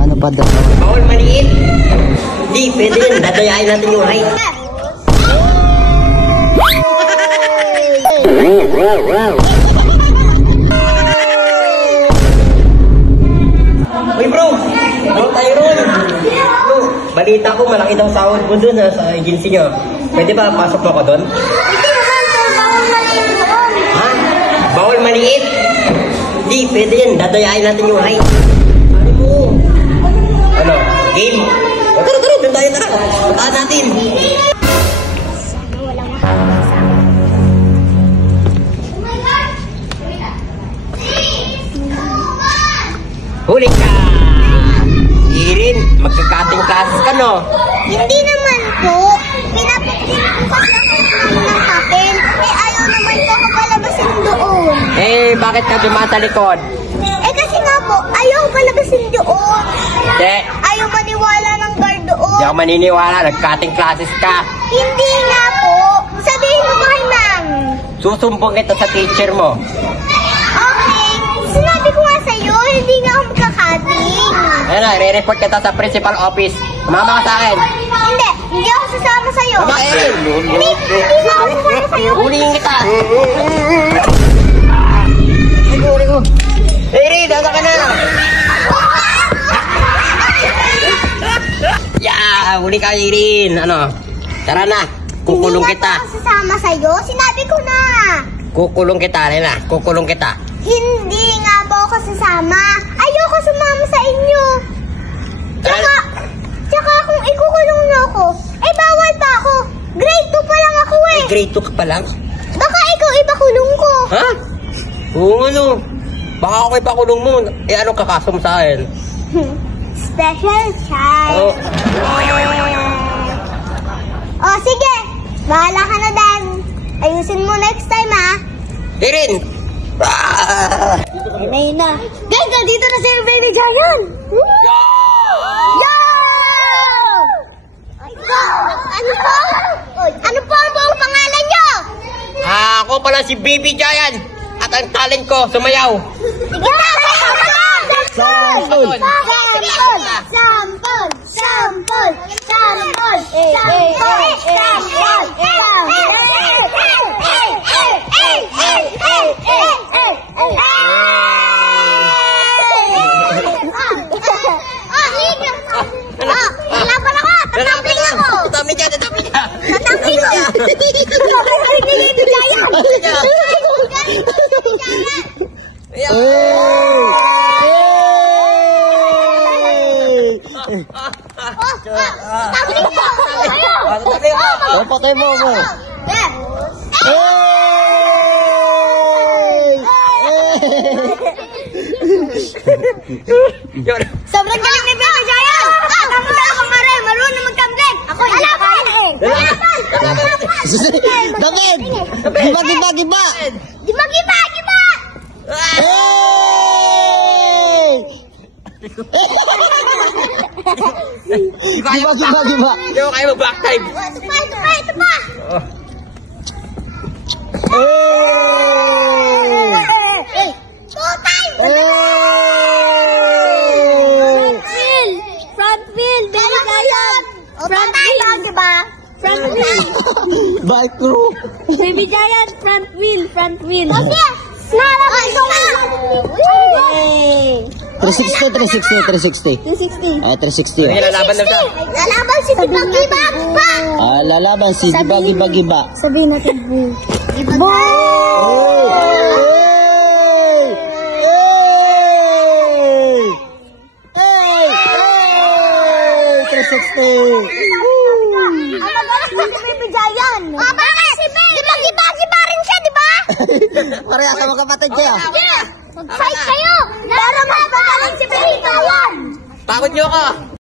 Ano pa daw? Bawal maliit. Di, pwede yun. Dadayain natin yung height. Uy bro! Bro tayo ron! Bro, balita ko malaki daw sahod mo dun sa agency nyo. Pwede ba pasok mo ko dun? Ha? Bawal maliit? Di, pwede yan. Dadayain natin yung height. Ano mo? Ano? Game? O, tara, dun tayo, tara. Puntaan natin. Huli ka! Irin, magkakating classes ka, no? Hindi naman po. Pinapakinig ko kasi ako ng papel. Ayaw naman po ako palabasin doon. Bakit ka dumaan sa likod? Kasi nga po, ayaw palabasin doon. Ayaw maniwala ng guard doon. Hindi ako maniniwala, nagkating classes ka. Hindi nga po. Sabihin mo kay ma'am. Susumbong kita sa teacher mo. Okay. Sinabi ko nga sa'yo, hindi nga ako magkakating. Ayun na, re-report kita sa principal office. Sumama ka sa akin. Hindi ako sasama sa'yo. Sumama ka rin. Hindi ako sasama sa'yo. Huliin kita. Huli ko. Rin, dada ka na. Huli ka, Rin. Ano? Tara na. Kukulong kita. Hindi nga ako sasama sa'yo. Sinabi ko na. Kukulong kita, Rina. Kukulong kita. Hindi nga po ako sasama. Ayoko sumama sa inyo. Tsaka kung ikukulong niyo ako, bawal pa ako. Grade 2 pa lang ako eh. Grade 2 ka pa lang? Baka ikaw ipakulong ko. Ha? Oo, ano? Baka ako ipakulong mo. Anong kakaso mo sa akin? Special child. Oh, sige. Bahala ka na, Dan. Ayusin mo next time, ha? Rin! May na. Guys, dito na si Baby Giant. Ano po? Ano po ang buong pangalan nyo? Ako pala si Baby Giant. At ang talent ko, sumayaw. Sige na, Sample! Laban ako! Tatapling ako! Tatapling ka! Tatapling ko! Galing ni Baby Giant! Tatapling ko! Patay mo mo. Sobrang galing ni Baby Giant! Kamu sa akong aray, marunong mag-cambleng! Ako yung kakain eh! David! Giba, giba, giba! Giba, giba, giba! Giba, giba, giba! Hindi mo kayo mag-back time. Ito pa! Front wheel, Baby Giant! Front wheel, diba? Front wheel! Bike crew! Baby Giant, front wheel! Okay! Nalabas ko na! 360. 260. 360. Lalaban na siya. Lalaban si Giba Giba! Lalaban si Giba, giba, giba. Sabihin natin, boo. Boo! 360. Ang magalas na si Baby Giant. Bakit? Giba rin siya, di ba? Parehas sa mga kapatid kayo. Mag-fight kayo! Para mapagalan si Baby Giant! Pagod niyo ako.